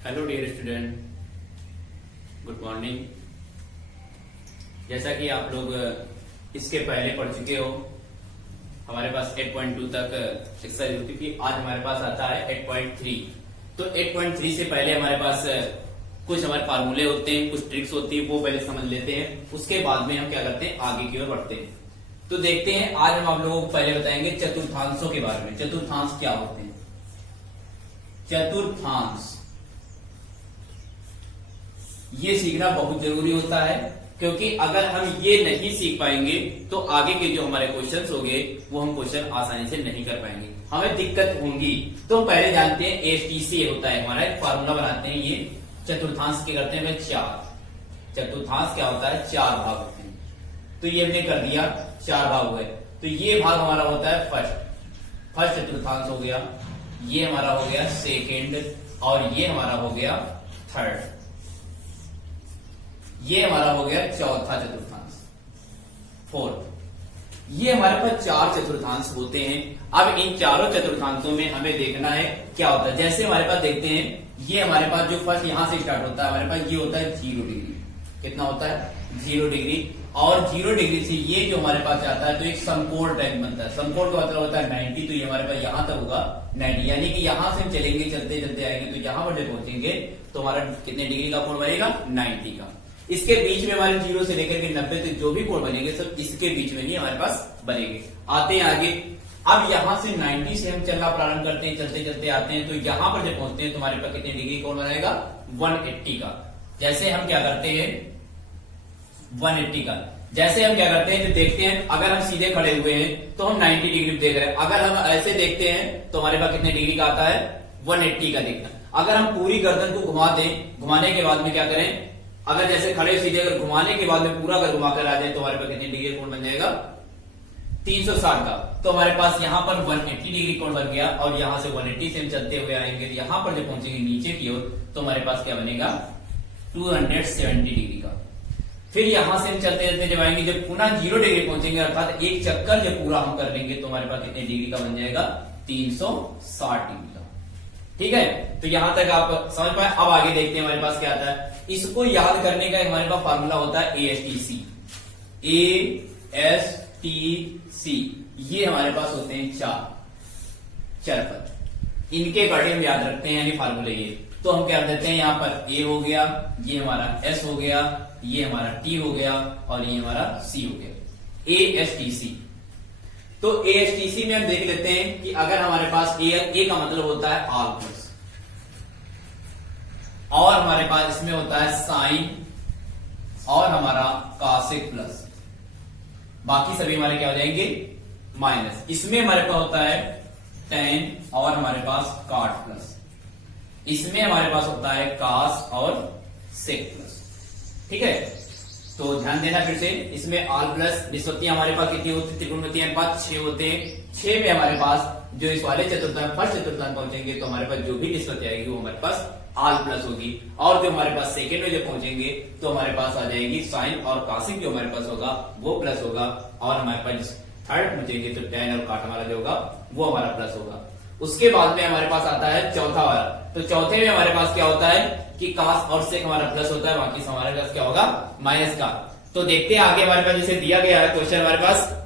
Hello dear student, good morning. जैसा कि आप लोग इसके पहले पढ़ चुके हो, हमारे पास 8.2 तक एक्सरसाइज होती थी। आज हमारे पास आता है 8.3। तो 8.3 से पहले हमारे पास कुछ हमारे फार्मूले होते हैं, कुछ ट्रिक्स होती है, वो पहले समझ लेते हैं। उसके बाद में हम क्या करते हैं, आगे की ओर बढ़ते हैं। तो देखते हैं, आज हम आप लोगों को पहले बताएंगे चतुर्थांशों के बारे में। चतुर्थांश क्या होते हैं? चतुर्थांश ये सीखना बहुत जरूरी होता है, क्योंकि अगर हम ये नहीं सीख पाएंगे तो आगे के जो हमारे क्वेश्चंस होंगे वो हम क्वेश्चन आसानी से नहीं कर पाएंगे, हमें दिक्कत होंगी। तो पहले जानते हैं एसटीसी होता है हमारा, एक फार्मूला बनाते हैं। ये चतुर्थांश के करते हैं 4। चतुर्थांश क्या होता है? 4 भाग होते हैं। तो ये हमने कर दिया, 4 भाग हुए। तो ये भाग हमारा होता है फर्स्ट चतुर्थांश हो गया, ये हमारा हो गया सेकेंड, और ये हमारा हो गया थर्ड, ये हमारा हो गया चौथा चतुर्थांश, फोर्थ। ये हमारे पास 4 चतुर्थांश होते हैं। अब इन चारों चतुर्थांशों में हमें देखना है क्या होता है। जैसे हमारे पास देखते हैं, ये हमारे पास जो फर्स्ट यहां से स्टार्ट होता है, हमारे पास ये होता है 0 डिग्री। कितना होता है? 0 डिग्री। और 0 डिग्री से ये जो हमारे पास आता है तो एक समकोण टाइप बनता है। समकोण का मतलब होता है 90। तो ये हमारे पास यहां तक होगा 90, यानी कि यहां से हम चलेंगे, चलते चलते आएंगे, तो यहां पर जब पहुंचेंगे तो हमारा कितने डिग्री का कोण बनेगा? 90 का। इसके बीच में हमारे 0 से लेकर के 90 तक जो भी कोण बनेंगे सब इसके बीच में ही हमारे पास बनेंगे। आते हैं आगे। अब यहां से 90 से हम चलना प्रारंभ करते हैं, चलते चलते आते हैं, तो यहां पर जब पहुंचते हैं तो हमारे पास कितने डिग्री कोण बनेगा? 180 का। जैसे हम क्या करते हैं, 180 का जैसे हम क्या करते हैं, जो देखते हैं, अगर हम सीधे खड़े हुए हैं तो हम 90 डिग्री देख रहे हैं। अगर हम ऐसे देखते हैं तो हमारे पास कितने डिग्री का आता है? 180 का देखना। अगर हम पूरी गर्दन को घुमा दें, घुमाने के बाद में क्या करें, अगर जैसे खड़े सीधे अगर घुमाने के बाद में पूरा अगर घुमाकर आ जाए तो हमारे पास कितने डिग्री कोण बन जाएगा? 360 का। तो हमारे पास यहां पर 180 डिग्री कोण बन गया, और यहां से 180 से हम चलते हुए आएंगे, तो यहां पर जब पहुंचेंगे नीचे की ओर तो हमारे पास क्या बनेगा? 270 डिग्री का। फिर यहां से हम चलते चलते जब आएंगे, जब पुनः 0 डिग्री पहुंचेंगे, अर्थात एक चक्कर जब पूरा हम कर लेंगे तो हमारे पास कितने डिग्री का बन जाएगा? 360 डिग्री का। ठीक है, तो यहां तक आप समझ पाए। अब आगे देखते हैं हमारे पास क्या आता है। इसको याद करने का हमारे पास फार्मूला होता है एएसटीसी। एएसटीसी ये हमारे पास होते हैं 4 चरपद। इनके अकॉर्डिंग हम याद रखते हैं, यानी फार्मूले ये। तो हम क्या देते हैं, यहां पर ए हो गया, ये हमारा एस हो गया, ये हमारा टी हो गया, और ये हमारा सी हो गया। एएसटीसी। तो एएसटीसी में हम देख लेते हैं कि अगर हमारे पास ए का मतलब होता है आल प्लस, और हमारे पास इसमें होता है साइन, और हमारा कासिक प्लस, बाकी सभी हमारे क्या हो जाएंगे? माइनस। इसमें हमारे पास होता है टेन, और हमारे पास काट प्लस। इसमें हमारे पास होता है कास और सेक प्लस। ठीक है, तो ध्यान देना फिर से। इसमें आल प्लस निष्पत्तियां हमारे पास कितनी होती है? त्रिकोणमितीय अनुपात 6 होते हैं। 6 में हमारे पास जो इस वाले चतुर्थांश फर्स्ट चतुर्थांश पहुंचेंगे तो हमारे पास जो भी निष्पत्ति आएगी वो हमारे पास आल प्लस होगी, और जो हमारे पास सेकेंड में जब पहुंचेंगे तो हमारे पास आ जाएगी साइन, और कासिक जो हमारे पास होगा वो प्लस होगा, और हमारे पास थर्ड पहुंचेंगे तो टेन और काट हमारा जो होगा वो हमारा प्लस होगा। उसके बाद में हमारे पास आता है चौथा वाला। तो चौथे में हमारे पास क्या होता है कि कास और सेक हमारा प्लस होता है, बाकी हमारे पास क्या होगा? माइनस का। तो देखते हैं आगे हमारे पास जैसे दिया गया है क्वेश्चन, हमारे पास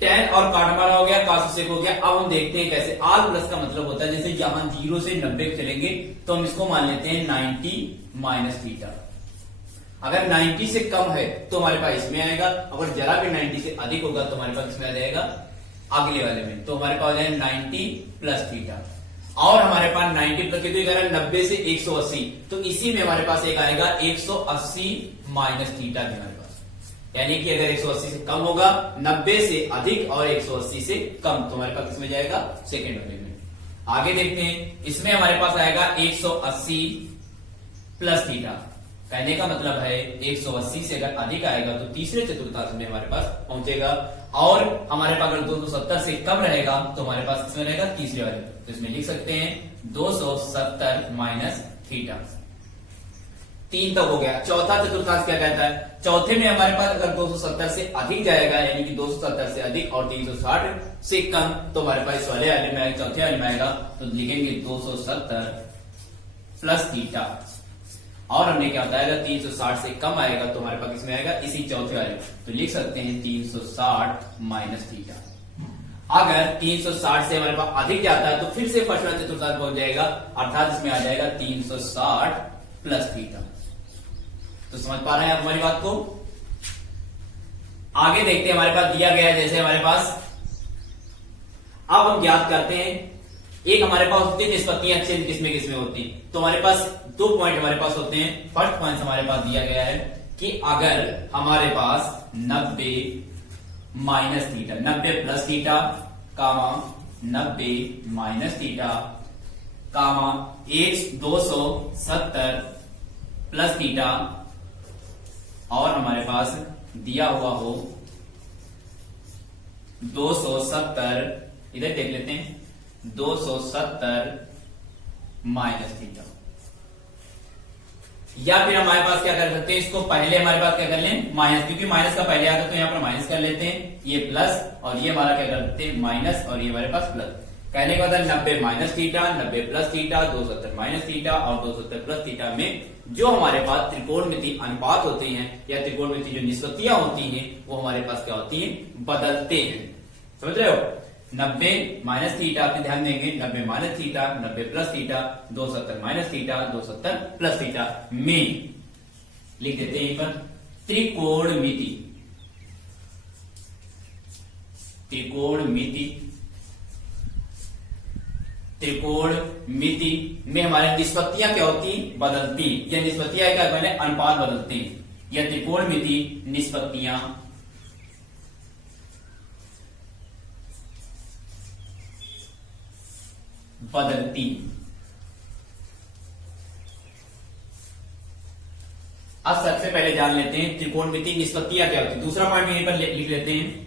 टेन और काट हमारा हो गया, कास और सेक हो गया। अब हम देखते हैं कैसे। आल प्लस का मतलब होता है, जैसे यहां 0 से 90 चलेंगे तो हम इसको मान लेते हैं 90 माइनस थीटा। अगर 90 से कम है तो हमारे पास इसमें आएगा, अगर जरा भी 90 से अधिक होगा तो हमारे पास इसमें आ जाएगा अगले वाले में। तो हमारे पास हो जाएगा 90 प्लस थीटा, और हमारे पास 90 प्लस थीटा 90 से 180, तो इसी में हमारे पास एक आएगा 180 माइनस थीटा भी हमारे पास, यानी कि अगर 180 से कम होगा, 90 से अधिक और 180 से कम, तो हमारे पास किसमें जाएगा? सेकेंड वाले में। आगे देखते हैं, इसमें हमारे पास आएगा 180 प्लस थीटा। कहने का मतलब है 180 से अगर अधिक आएगा तो तीसरे चतुर्थांश में हमारे पास पहुंचेगा, और हमारे पास अगर 270 से कम रहेगा तो हमारे पास किसमें रहेगा? तीसरे वाले। तो इसमें लिख सकते हैं 270 माइनस थीटा। 3 तक हो गया। चौथा चतुर्थांश क्या कहता है? चौथे में हमारे पास अगर 270 से अधिक जाएगा, यानी कि 270 से अधिक और 360 से कम, तो हमारे पास इस वाले वाले में आएगा, चौथे वाले में आएगा, तो लिखेंगे 270 प्लस थीटा। और हमने क्या बताया 360 से कम आएगा तो हमारे पास किसमें आएगा, इसी चौथे वाले, तो लिख सकते हैं 360 माइनस थीटा। अगर 360 से हमारे पास अधिक जाता है तो फिर से फर्स्ट वाले चतुर्थांश पहुंच जाएगा, अर्थात इसमें आ जाएगा 360 प्लस थीटा। तो समझ पा रहे हैं आप हमारी बात को। आगे देखते हैं, हमारे पास दिया गया है जैसे हमारे पास, अब हम ज्ञात करते हैं, एक हमारे पास होती है निष्पत्तियां चेंज किसमें किसमें होती हैं, तो हमारे पास 2 पॉइंट हमारे पास होते हैं। फर्स्ट पॉइंट हमारे पास दिया गया है कि अगर हमारे पास 90 माइनस थीटा, 90 प्लस थीटा, कामा 90 माइनस थीटा, कामा 270 प्लस थीटा, और हमारे पास दिया हुआ हो 270, इधर देख लेते हैं, 270 माइनस थीटा। या फिर हमारे पास क्या कर सकते हैं, इसको पहले हमारे पास क्या कर लें, माइनस, क्योंकि माइनस का पहले आता है तो यहां पर माइनस कर लेते हैं, ये प्लस, और ये हमारा क्या कर देते हैं माइनस, और ये हमारे पास प्लस। कहने का मतलब 90 minus theta, 90 plus theta, 270 minus theta और 270 प्लस थीटा में जो हमारे पास त्रिकोणमिति अनुपात होते हैं या त्रिकोणमिति जो निष्पत्तियां होती हैं वो हमारे पास क्या होती हैं, बदलते हैं। समझ रहे हो, 90 माइनस थीटा, आप ध्यान देंगे 90 minus theta, 90 plus theta, 270 minus theta, 270 plus theta में लिख देते हैं पर त्रिकोणमिति, त्रिकोणमिति, त्रिकोणमिति में हमारे निष्पत्तियां क्या होती, बदलती, या निष्पत्तियां क्या बने, अनुपात बदलते हैं, या त्रिकोणमिति निष्पत्तियां बदलती। अब सबसे पहले जान लेते हैं त्रिकोणमिति निष्पत्तियां क्या होती है। दूसरा पॉइंट यहीं पर लिख लेते हैं।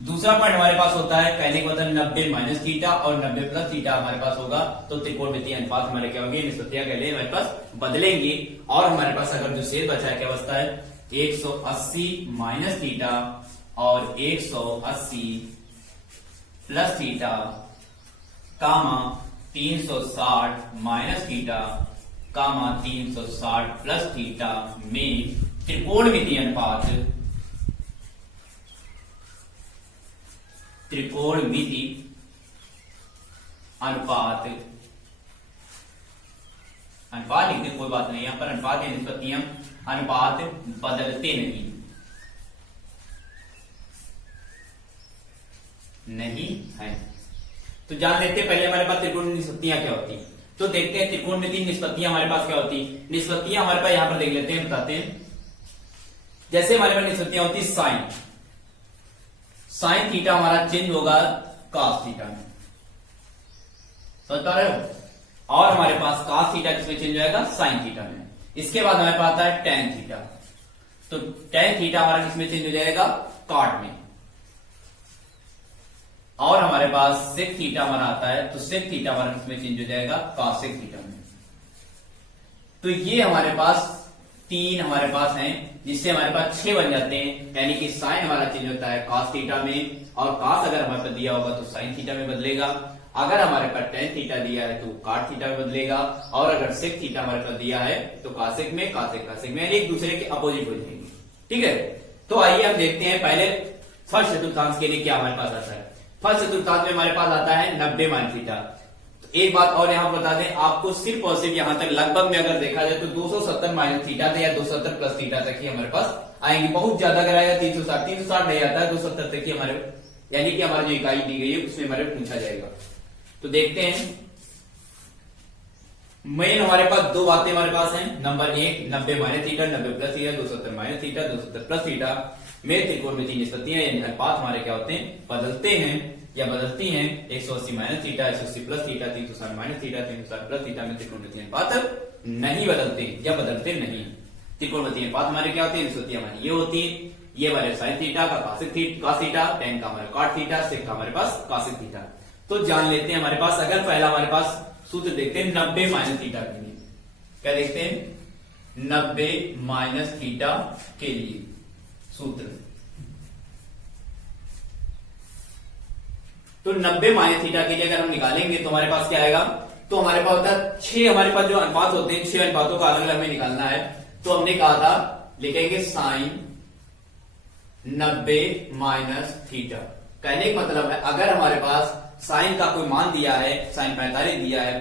दूसरा पॉइंट हमारे पास होता है, कहने का मतलब 90 माइनस थीटा और 90 प्लस थीटा हमारे पास होगा, तो त्रिकोणमिति अनुपात हमारे क्या होंगे, निष्पत्तियां के लिए हमारे पास बदलेंगे। और हमारे पास अगर जो शेष बचा है क्या बचता है, 180 माइनस थीटा और 180 प्लस थीटा, कामा 360 माइनस थीटा, कामा 360 प्लस थीटा में त्रिकोणमिति अनुपात, त्रिकोणमिति अनुपात, अनुपात लिखते कोई बात नहीं, यहां पर अनुपात या निष्पत्तियां अनुपात बदलते नहीं है। तो जान लेते हैं पहले हमारे पास त्रिकोणमिति निष्पत्तियां क्या होती, तो देखते हैं त्रिकोणमिति निष्पत्तियां हमारे पास क्या होती। निष्पत्तियां हमारे पास यहां पर देख लेते हैं, बताते हैं। जैसे हमारे पास निष्पत्तियां होती साइन, साइन थीटा हमारा चेंज होगा कॉस थीटा में, समझ पा रहे हो। और हमारे पास कॉस थीटा किसमें चेंज हो जाएगा, साइन थीटा में। इसके बाद हमारे पास आता है टेन थीटा, तो टेन थीटा हमारा किसमें चेंज हो जाएगा, कॉट में। और हमारे पास सेक थीटा हमारा आता है, तो सेक थीटा हमारा किसमें चेंज हो जाएगा, कॉसेक थीटा में। तो ये हमारे पास 3 हमारे पास हैं, जिससे हमारे पास 6 बन जाते हैं। यानी कि साइन हमारा चेंज होता है कॉस थीटा में, और कॉस अगर हमारे पास दिया होगा तो साइन थीटा में बदलेगा। अगर हमारे पास टेन थीटा दिया है तो कॉट थीटा में बदलेगा, और अगर सेक थीटा हमारे पास दिया है तो कॉसेक में, कॉसेक में, यानी एक दूसरे के अपोजिट हो जाएंगे। ठीक है, तो आइए हम देखते हैं पहले फर्स्ट चतुर्थांश के लिए क्या हमारे पास आता है। फर्स्ट चतुर्थांश में हमारे पास आता है 90 माइनस थीटा। तो एक बात और यहां बता दें आपको, सिर्फ और सिर्फ यहां तक लगभग में अगर देखा जाए तो 270 माइनस थीटा या 270 प्लस थीटा तक ही हमारे पास आएंगे। बहुत ज्यादा अगर आएगा 360 नहीं आता है, 270 तक ही हमारे, यानी कि हमारी जो इकाई दी गई है उसमें हमारे पूछा जाएगा। तो देखते हैं, मेन हमारे पास 2 बातें हमारे पास हैं। Number 1 90 minus theta, 90 plus theta, 270 minus theta, 270 plus theta में त्रिकोणमिति निष्पत्तियां यानी अनुपात हमारे क्या होते हैं, बदलते हैं या बदलती हैं। 180 minus theta, 180 plus theta, 360 minus theta, 360 plus theta में त्रिकोणमिति अनुपात नहीं बदलते या बदलते नहीं। त्रिकोणमिति अनुपात हमारे क्या होते हैं, निष्पत्तियां हमारी ये होती है, ये हमारे साइन थीटा का कॉस थीटा, टेन का हमारे कॉट थीटा, सेक का हमारे पास कॉसेक थीटा। तो जान लेते हैं हमारे पास, अगर पहला हमारे पास सूत्र देखते हैं 90 माइनस थीटा के लिए, क्या देखते हैं 90 माइनस थीटा के लिए सूत्र तो 90 माइनस थीटा के लिए अगर हम निकालेंगे तो हमारे पास क्या आएगा, तो हमारे पास होता है 6, हमारे पास जो अनुपात होते हैं 6 अनुपातों का अलग अलग हमें निकालना है। तो हमने कहा था लिखेंगे साइन 90 माइनस थीटा। कहने का मतलब है अगर हमारे पास साइन का कोई मान दिया है, साइन 45 दिया है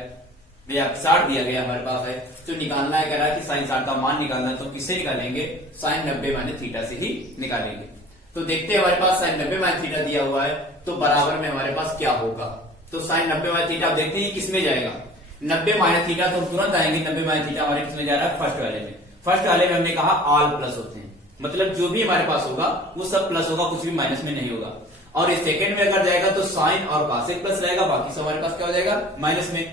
या 60 दिया गया हमारे पास है, तो निकालना है, कह रहा है कि साइन 60 का मान निकालना है, तो किससे निकालेंगे, साइन 90 माइनस थीटा से ही निकालेंगे। तो देखते हैं हमारे पास साइन 90 माइनस थीटा दिया हुआ है, तो बराबर में हमारे पास क्या होगा। तो साइन 90 माइनस थीटा आप देखते हैं किसमें जाएगा, 90 माइनस थीटा, तो हम तुरंत आएंगे 90 माइनस थीटा हमारे किसमें जा रहा है, फर्स्ट वाले में। फर्स्ट वाले में हमने कहा ऑल प्लस होते हैं, मतलब जो भी हमारे पास होगा वो सब प्लस होगा, कुछ भी माइनस में नहीं होगा। और इस सेकंड में अगर जाएगा तो साइन और कॉसेक प्लस रहेगा, बाकी सब हमारे पास क्या हो जाएगा, माइनस में।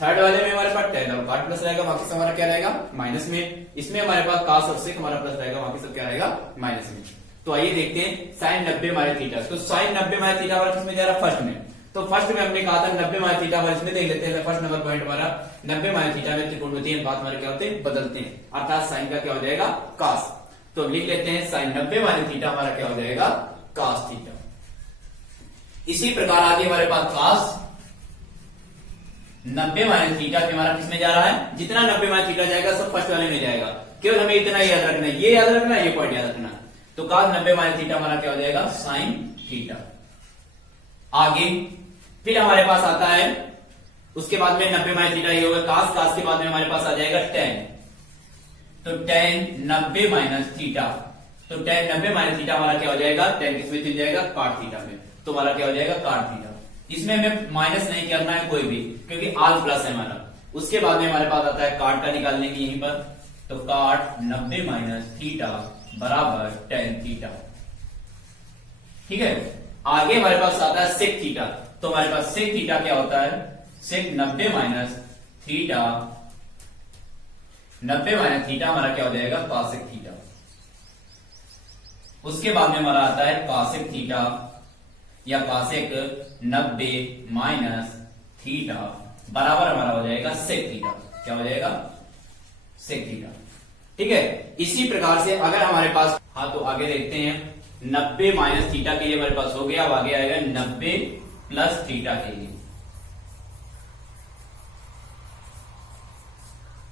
थर्ड वाले में हमारे पास टेन और कॉट प्लस रहेगा, बाकी सब हमारा क्या रहेगा, माइनस में। इसमें हमारे पास कॉस और सेक हमारा प्लस रहेगा, बाकी सब क्या रहेगा, माइनस में। तो आइए देखते हैं साइन 90 माइनस थीटा। तो साइन 90 माइनस थीटा हमारा किसमें जा रहा है, फर्स्ट में। तो फर्स्ट में हमने कहा था 90 माइनस थीटा हमारे इसमें देख लेते हैं, फर्स्ट नंबर पॉइंट हमारा 90 माइनस थीटा में त्रिकोणमितीय अनुपात हमारे क्या होते हैं, बदलते हैं, अर्थात साइन का क्या हो जाएगा, कॉस। तो लिख लेते हैं साइन 90 माइनस थीटा हमारा क्या हो जाएगा, कॉस थीटा। इसी प्रकार आगे हमारे पास कॉस 90 माइनस थीटा पे हमारा किसमें जा रहा है, जितना 90 माइनस थीटा जाएगा सब फर्स्ट वाले में जाएगा, केवल हमें इतना याद रखना है, ये याद रखना है, ये पॉइंट याद रखना। तो कॉस 90 माइनस थीटा हमारा क्या हो जाएगा, साइन थीटा। आगे फिर हमारे पास आता है, उसके बाद में 90 माइनस थीटा ये होगा कॉस, कॉस के बाद में हमारे पास आ जाएगा टेन। तो टेन 90 माइनस थीटा, तो टेन 90 माइनस थीटा हमारा क्या हो जाएगा, टेन किसमें चल जाएगा, कॉट थीटा में। तो हमारा क्या हो जाएगा, कॉट थीटा। इसमें हमें माइनस नहीं करना है कोई भी, क्योंकि ऑल प्लस है हमारा। उसके बाद में हमारे पास आता है कॉट का निकालने की यहीं पर, तो कॉट 90 माइनस थीटा बराबर टेन थीटा। ठीक है, आगे हमारे पास आता है सेक थीटा। तो हमारे पास सेक थीटा क्या होता है, सेक 90 माइनस थीटा, 90 माइनस थीटा हमारा क्या हो जाएगा, कॉसेक थीटा। उसके बाद में हमारा आता है कॉसेक थीटा या कॉसेक 90 माइनस थीटा बराबर हमारा हो जाएगा सेक थीटा। क्या हो जाएगा, सेक थीटा। ठीक है, इसी प्रकार से अगर हमारे पास, हाँ तो आगे देखते हैं 90 माइनस थीटा के लिए हमारे पास हो गया, अब आगे आएगा 90 प्लस थीटा के लिए।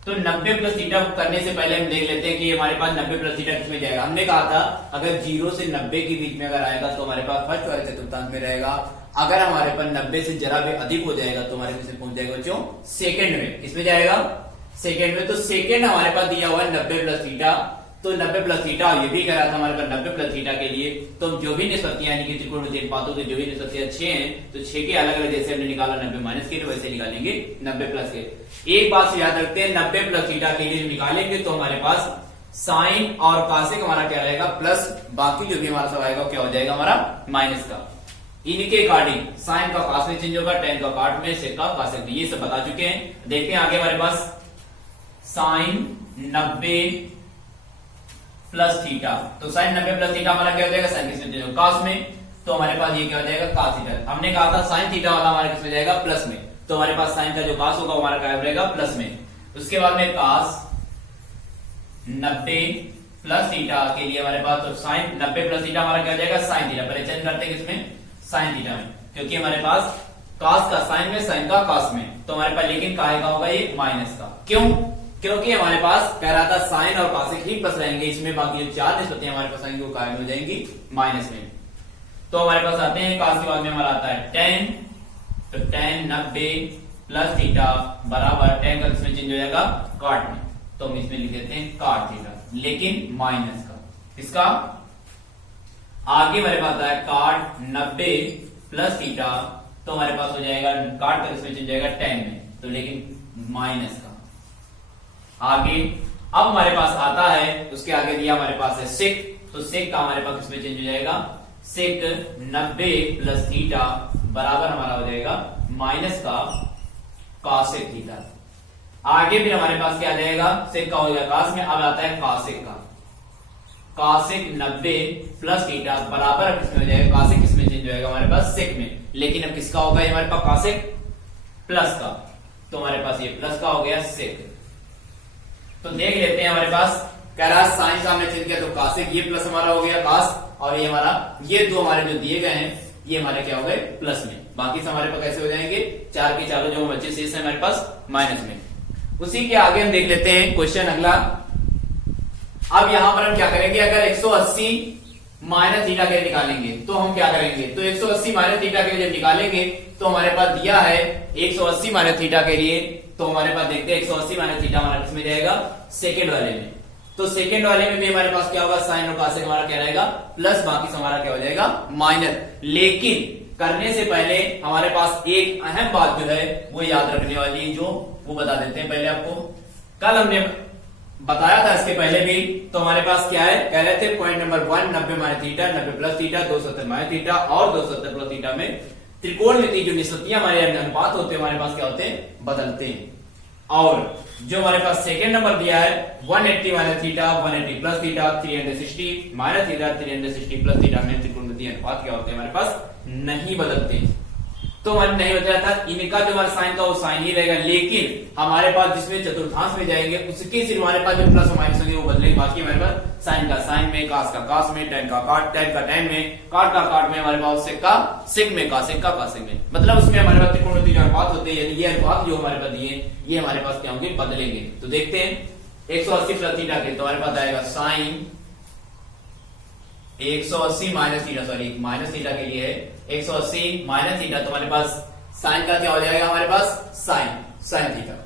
तो 90 प्लस थीटा करने से पहले हम देख लेते हैं कि हमारे पास 90 प्लस थीटा किसमें जाएगा। हमने कहा था अगर 0 से 90 के बीच में अगर आएगा तो हमारे पास फर्स्ट वाले चतुर्थांश में रहेगा। अगर हमारे पास 90 से जरा भी अधिक हो जाएगा तो हमारे किसमें पहुंच जाएगा बच्चों, सेकंड में। किसमें जाएगा, सेकंड में। तो सेकंड हमारे पास दिया हुआ है 90 प्लस थीटा, तो 90 प्लस थीटा, ये भी कह रहा था हमारे पास 90 प्लस थीटा के लिए। तो जो भी निष्पत्तियां यानी कि त्रिकोणमितीय अनुपातों की जो भी निष्पत्तियां 6 हैं, तो 6 के अलग अलग जैसे हमने निकाला 90 माइनस के, वैसे निकालेंगे 90 प्लस के। एक बात से याद रखते हैं, 90 प्लस थीटा के लिए निकालेंगे तो हमारे पास साइन और कॉसेक हमारा क्या रहेगा, प्लस, बाकी जो भी हमारा सब आएगा क्या हो जाएगा हमारा, माइनस का। इनके अकॉर्डिंग साइन का कॉस में चेंज होगा, टेन का कॉट में, सेक का कॉसेक में, ये सब बता चुके हैं। देखते हैं आगे हमारे पास साइन 90 प्लस थीटा। तो साइन 90 प्लस थीटा हमारा क्या हो जाएगा, साइन किसमें चेंज होगा, कॉस में। तो हमारे पास ये क्या हो जाएगा, कॉस थीटा। हमने कहा था साइन थीटा वाला हमारे किसमें जाएगा, प्लस में। तो हमारे पास साइन का जो कॉस होगा हमारा क्या रहेगा, प्लस में। उसके बाद में कॉस 90 प्लस थीटा के लिए हमारे पास, तो साइन 90 प्लस थीटा हमारा क्या हो जाएगा, साइन थीटा। पहले चेंज करते हैं किसमें, साइन थीटा में, क्योंकि हमारे पास कॉस का साइन में, साइन का कॉस में। तो हमारे पास लेकिन काहे का होगा ये, माइनस का। क्यों, क्योंकि हमारे पास कह रहा था साइन और कॉसेक ही प्लस रहेंगे, इसमें बाकी जो चार निष्पत्तियां हमारे पास आएंगी वो काय में हो जाएंगी, माइनस में। तो हमारे पास आते हैं कॉस के बाद में हमारा आता है टेन। तो टेन 90 प्लस थीटा बराबर टेन का किसमें चेंज हो जाएगा, कॉट में। तो हम इसमें लिख देते हैं कॉट थीटा, लेकिन माइनस का। इसका आगे हमारे पास आता है कॉट 90 प्लस थीटा, तो हमारे पास हो जाएगा कॉट का किसमें चेंज हो जाएगा, टेन में, तो लेकिन माइनस का। आगे अब हमारे पास आता है, उसके आगे दिया हमारे पास है सेक। तो सेक का हमारे पास किसमें चेंज हो जाएगा, सेक 90 प्लस थीटा बराबर हमारा हो जाएगा माइनस का कॉसेक थीटा। आगे भी हमारे पास क्या आ जाएगा, सेक का हो गया कॉस में, अब आता है कॉसेक का। कॉसेक 90 प्लस थीटा बराबर किसमें हो जाएगा, कॉसेक किसमें चेंज हो जाएगा हमारे पास, सेक में। लेकिन अब किसका होगा ये हमारे पास, कॉसेक प्लस का। तो हमारे पास ये प्लस का हो गया सेक। तो देख लेते हैं, हमारे पास कह रहा है साइन का हमने चेंज किया तो कॉसेक, ये प्लस हमारा हो गया कॉस, और ये हमारा, ये दो हमारे जो दिए गए हैं ये हमारे क्या हो गए, प्लस में। बाकी से हमारे पास कैसे हो जाएंगे, 4 के चारों जो बच्चे शेष है हमारे पास माइनस में। उसी के आगे हम देख लेते हैं क्वेश्चन अगला। अब यहां पर हम क्या करेंगे, अगर 180 माइनस थीटा के लिए निकालेंगे तो हम क्या करेंगे, तो 180 माइनस थीटा के लिए जब निकालेंगे तो हमारे पास दिया है 180 माइनस थीटा के लिए, तो हमारे पास देखते हैं 180 माइनस थीटा हमारा किसमें जाएगा, सेकंड वाले में। तो सेकंड वाले में भी हमारे पास क्या होगा, साइन और कॉसेक हमारा क्या रहेगा प्लस, बाकी हमारा क्या हो जाएगा माइनस। लेकिन करने से पहले हमारे पास एक अहम बात जो है वो याद रखने वाली है, जो वो बता देते हैं पहले आपको। कल हमने बताया था इसके पहले भी, तो हमारे पास क्या है, कह रहे थे point number 1 90 minus theta, 90 plus theta, 270 minus theta और 270 प्लस थीटा में त्रिकोणमिति जो निष्पत्तियां हमारे अनुपात होते हैं हमारे पास क्या होते हैं, बदलते हैं। और जो हमारे पास सेकंड नंबर दिया है 180 minus theta, 180 plus theta, 360 minus theta, 360 plus theta में त्रिकोणमिति अनुपात क्या होते हैं हमारे पास नहीं बदलते। तो हमारे नहीं बदला था, इनका जो हमारा साइन था वो साइन ही रहेगा, लेकिन हमारे पास जिसमें चतुर्थांश में जाएंगे उसके सिर्फ हमारे पास जो प्लस और माइनस होंगे वो बदलेंगे। बाकी हमारे पास साइन का साइन में, कास का कास में, टेन का काट, टेन का टेन में, काट का काट में, हमारे पास सेक का सेक में, कासेक का कासेक में, मतलब उसमें हमारे पास त्रिकोणमिति जो अनुपात होते हैं, ये अनुपात जो हमारे पास दिए ये हमारे पास क्या होंगे, बदलेंगे। तो देखते हैं 180 प्लस थीटा के, तो हमारे पास आएगा sine 180 minus theta, sorry minus theta के लिए है 180 माइनस थीटा, तो हमारे पास साइन का क्या हो जाएगा, हमारे पास साइन साइन थीटा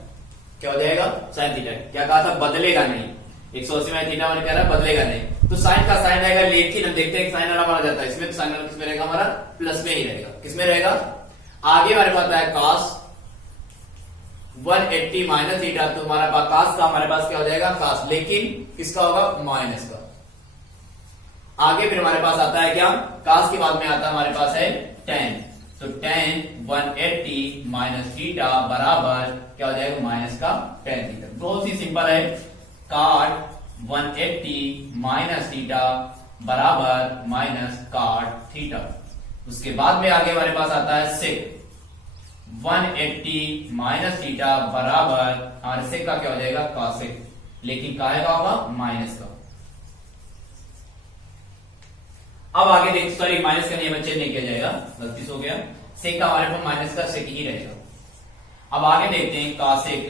क्या हो जाएगा, साइन थीटा। क्या कहा था, बदलेगा नहीं, 180 माइनस थीटा मैंने कह रहा है बदलेगा नहीं, तो साइन का साइन रहेगा। लेकिन हम देखते हैं साइन वाला माना जाता है, इसमें तो साइन वाला किसमें रहेगा, हमारा प्लस में ही रहेगा। किसमें रहेगा, आगे हमारे पास है कास 180 माइनस थीटा, तो हमारा पास कास का हमारे पास क्या हो जाएगा, कास, लेकिन किसका होगा, माइनस का। आगे फिर हमारे पास आता है क्या, कास के बाद में आता है हमारे पास है टेन, तो टेन 180 माइनस थीटा बराबर क्या हो जाएगा, माइनस का टेन थीटा। बहुत ही सिंपल है, काट 180 माइनस थीटा बराबर माइनस काट थीटा। उसके बाद में आगे हमारे पास आता है सेक 180 माइनस थीटा बराबर हमारे सेक का क्या हो जाएगा, कासेक, लेकिन काहे का होगा, माइनस का। अब आगे देख, सॉरी माइनस का नियम चेंज नहीं किया जाएगा, गलती से हो गया, सेक का हमारे पास माइनस का सेक ही रहेगा। अब आगे देखते हैं कासेक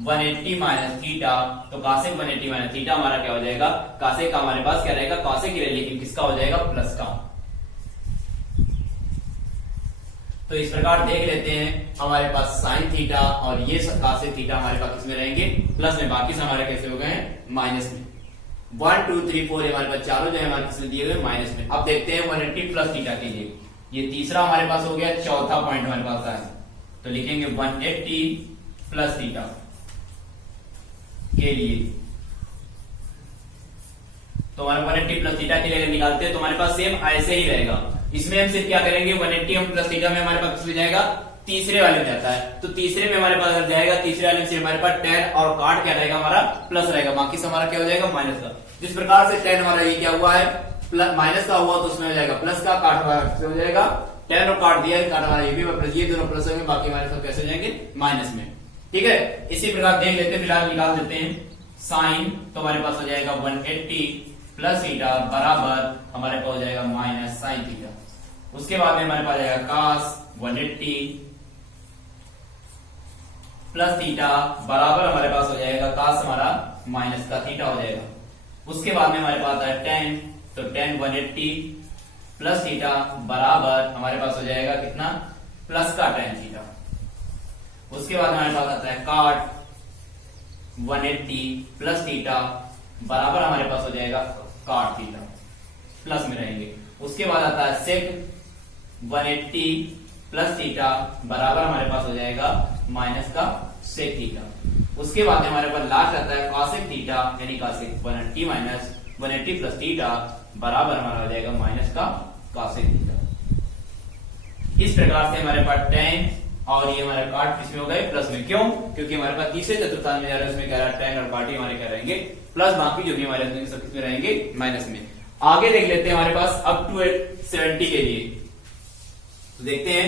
180 माइनस थीटा, तो कासेक 180 माइनस थीटा हमारा क्या हो जाएगा, कासेक का हमारे पास क्या रहेगा, कासेक ही रहेगा, लेकिन किसका हो जाएगा, प्लस का। तो इस प्रकार देख लेते हैं हमारे पास साइन थीटा और ये कासेक थीटा हमारे पास किसमें रहेंगे, प्लस में, बाकी से हमारे कैसे हो गए, माइनस में। 1 2 3 4 हमारे पास चारों जो है हमारे किसमें दिए हुए, माइनस में। अब देखते हैं 180 प्लस थीटा के लिए, ये तीसरा हमारे पास हो गया, चौथा पॉइंट हमारे पास है, तो लिखेंगे 180 प्लस थीटा के लिए, तो हमारे 180 प्लस थीटा के लिए अगर निकालते हैं तो हमारे पास सेम ऐसे ही रहेगा। इसमें हम सिर्फ क्या करेंगे, 180 हम प्लस थीटा में हमारे पास किसमें जाएगा, तीसरे वाले में जाता है, तो तीसरे में हमारे पास अगर जाएगा, तीसरे वाले में से हमारे पास टेन और काट क्या रहेगा, हमारा प्लस रहेगा, बाकी से हमारा क्या हो जाएगा, माइनस का। जिस प्रकार से टेन हमारा ये क्या हुआ है, प्लस माइनस का हुआ, तो उसमें हो जाएगा प्लस का, काट हमारा हो जाएगा, टेन और काट दिया, काट हमारा ये भी प्लस, ये दोनों प्लस होंगे, बाकी हमारे पास कैसे हो जाएंगे, माइनस में। ठीक है, इसी प्रकार देख लेते हैं, फिलहाल निकाल देते हैं साइन, तो हमारे पास हो जाएगा 180 प्लस थीटा बराबर हमारे पास हो जाएगा माइनस साइन थीटा। उसके बाद में हमारे पास जाएगा कास 180 प्लस थीटा बराबर हमारे पास हो जाएगा कास हमारा माइनस का थीटा हो जाएगा। उसके बाद में हमारे पास है टेन, तो टेन 180 प्लस थीटा बराबर हमारे पास हो जाएगा कितना, प्लस का टेन थीटा। उसके बाद हमारे पास आता है काट 180 प्लस थीटा बराबर हमारे पास हो जाएगा काट थीटा, प्लस में रहेंगे। उसके बाद आता है सेक 180 प्लस थीटा बराबर हमारे पास हो जाएगा माइनस का सेक थीटा। उसके बाद में हमारे पास लास्ट आता है कॉसेक थीटा, यानी कॉसेक 180 माइनस 180 प्लस थीटा बराबर हमारा हो जाएगा माइनस का कॉसेक थीटा। इस प्रकार से हमारे पास टेन और ये हमारे काट किसमें हो गए, प्लस में। क्यों, क्योंकि हमारे पास तीसरे चतुर्थांश में जा रहा है, उसमें कह रहा है टेन और काट ही हमारे क्या रहेंगे, प्लस, बाकी जो भी हमारे सब किसमें रहेंगे, माइनस में। आगे देख लेते हैं हमारे पास अब 270 के लिए, तो देखते हैं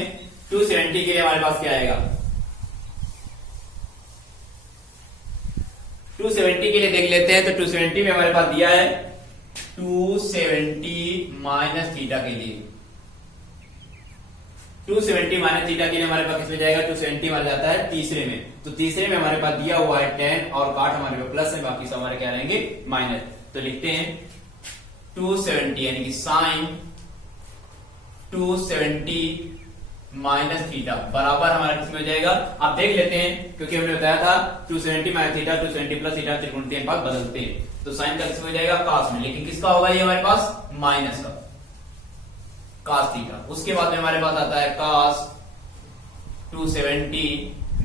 270 के लिए हमारे पास क्या आएगा। 270 के लिए देख लेते हैं, तो 270 में हमारे पास दिया है 270 माइनस थीटा के लिए, 270 माइनस थीटा के लिए हमारे पास किसमें जाएगा, 270 मार जाता है तीसरे में, तो तीसरे में हमारे पास दिया हुआ है 10 और काट हमारे पास प्लस है, बाकी सब हमारे क्या रहेंगे माइनस। तो लिखते हैं 270 यानी कि साइन 270 माइनस थीटा बराबर हमारा किसमें हो जाएगा, आप देख लेते हैं क्योंकि हमने बताया था 270 माइनस थीटा 270 प्लस थीटा त्रिकोणमितीय अनुपात बदलते हैं, तो साइन का किसमें हो जाएगा कॉस में, लेकिन किसका होगा ये हमारे पास माइनस का कॉस थीटा। उसके बाद में हमारे पास आता है कॉस 270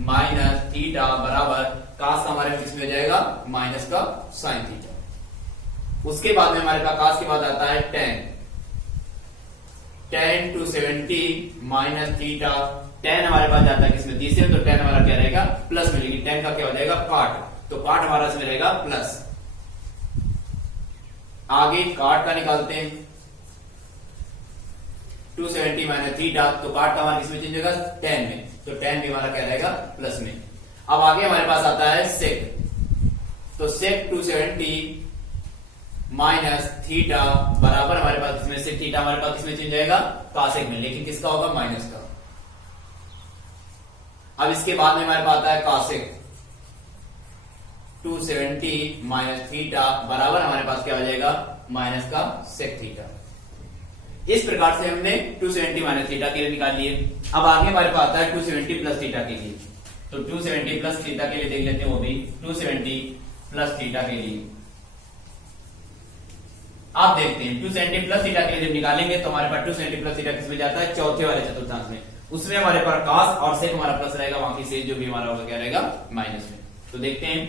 माइनस थीटा बराबर कॉस का हमारे किसमें हो जाएगा माइनस का साइन थीटा। उसके बाद में हमारे पास कॉस के बाद आता है tan 270 माइनस थीटा, tan हमारे पास जाता है किसमें तीसरे में, तो tan हमारा क्या रहेगा प्लस में, लेकिन tan का क्या हो जाएगा काट, तो काट हमारा इसमें रहेगा प्लस। आगे काट का निकालते हैं 270 माइनस थीटा, तो काट का हमारा किसमें चेंज होगा tan में, तो tan भी हमारा क्या रहेगा प्लस में। अब आगे हमारे पास आता है सेक, तो सेक 270 माइनस थीटा बराबर हमारे पास किसमें से थीटा हमारे पास किसमें चेंज जाएगा कासेक में, लेकिन किसका होगा माइनस का। अब इसके बाद में हमारे पास आता है कासेक 270 माइनस थीटा बराबर हमारे पास क्या हो जाएगा माइनस का सेक थीटा। इस प्रकार से हमने 270 माइनस थीटा के लिए निकाल लिए। अब आगे हमारे पास आता है 270 प्लस थीटा के लिए, तो 270 प्लस थीटा के लिए देख लेते हैं, वो भी 270 प्लस थीटा के लिए आप देखते हैं 270 प्लस थीटा के लिए जब निकालेंगे तो हमारे पास 270 प्लस थीटा किसमें जाता है चौथे वाले चतुर्थांश में, उसमें हमारे पास cos और sec हमारा प्लस रहेगा, बाकी से जो भी हमारा होगा क्या रहेगा माइनस में। तो देखते हैं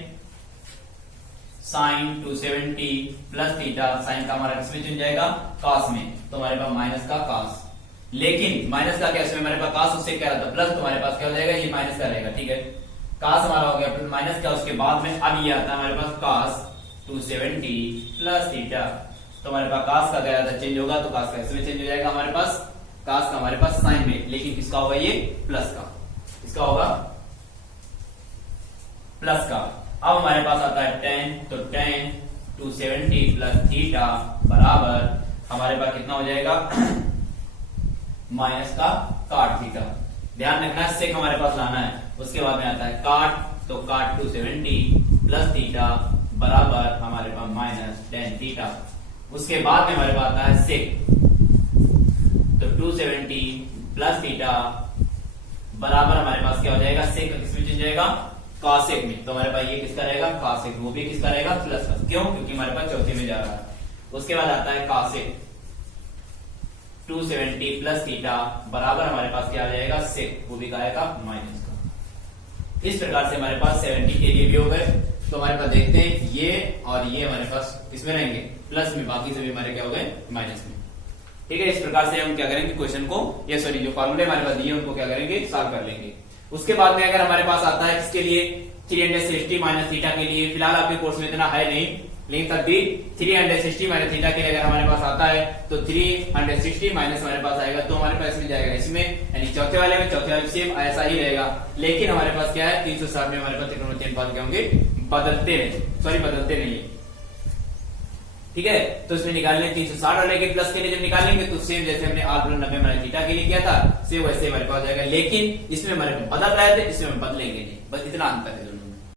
साइन 270 प्लस थीटा, साइन का हमारा किसमें चेंज जाएगा cos में, तो हमारे पास माइनस का cos, लेकिन माइनस का क्या हमारे पास cos उससे क्या रहता है प्लस, तो हमारे पास क्या हो जाएगा ये माइनस का रहेगा, ठीक है। cos हमारा हो गया माइनस का, उसके बाद में अब ये आता है हमारे पास cos 270 प्लस थीटा, तो हमारे पास cos का क्या रहता है चेंज होगा, तो cos का इसमें चेंज हो जाएगा हमारे पास, cos का हमारे पास साइन में, लेकिन किसका होगा ये प्लस का, इसका होगा प्लस का। अब हमारे पास आता है tan, तो tan 270 प्लस थीटा बराबर हमारे पास कितना हो जाएगा माइनस का काट थीटा। ध्यान रखना है सेक हमारे पास लाना है। उसके बाद में आता है काट, तो काट 270 प्लस थीटा बराबर हमारे पास माइनस tan थीटा। उसके बाद में हमारे पास आता है सेक, तो 270 प्लस थीटा बराबर हमारे पास क्या हो जाएगा सेक किसमें चेंज जाएगा कॉसेक में, तो हमारे पास ये किसका रहेगा कॉसेक, वो भी किसका रहेगा प्लस का, क्यों क्योंकि हमारे पास चौथे में जा रहा है। उसके बाद आता है कॉसेक 270 प्लस थीटा बराबर हमारे पास क्या आ जाएगा सेक, वो भी क्या आएगा माइनस का। इस प्रकार से हमारे पास 70 के लिए भी हो गए, तो हमारे पास देखते हैं ये और ये हमारे पास इसमें रहेंगे प्लस में, बाकी सभी हमारे क्या हो गए माइनस में, ठीक है। इस प्रकार से हम क्या करेंगे क्वेश्चन को, ये सॉरी जो फॉर्मूले हमारे पास दिए उनको क्या करेंगे सॉल्व कर लेंगे। उसके बाद में अगर हमारे पास आता है किसके लिए 360 माइनस थीटा के लिए, फिलहाल आपके कोर्स में इतना है नहीं, लेकिन तब भी 360 माइनस थीटा के लिए अगर हमारे पास आता है तो 360 माइनस हमारे पास आएगा, तो हमारे पास मिल जाएगा इसमें, यानी चौथे वाले में सेम ऐसा ही रहेगा, लेकिन हमारे पास क्या है 360 में हमारे पास त्रिकोणमितीय अनुपात क्या होंगे बदलते नहीं, ठीक है। तो इसमें निकालने 360 वाले के प्लस के लिए जब निकालेंगे तो सेम जैसे हमने r प्लस 90 माइनस थीटा के लिए किया था सेम वैसे हमारे पास जाएगा, लेकिन इसमें हमारे पास बदल रहे थे, इसमें हम बदलेंगे नहीं, बस इतना अंतर है।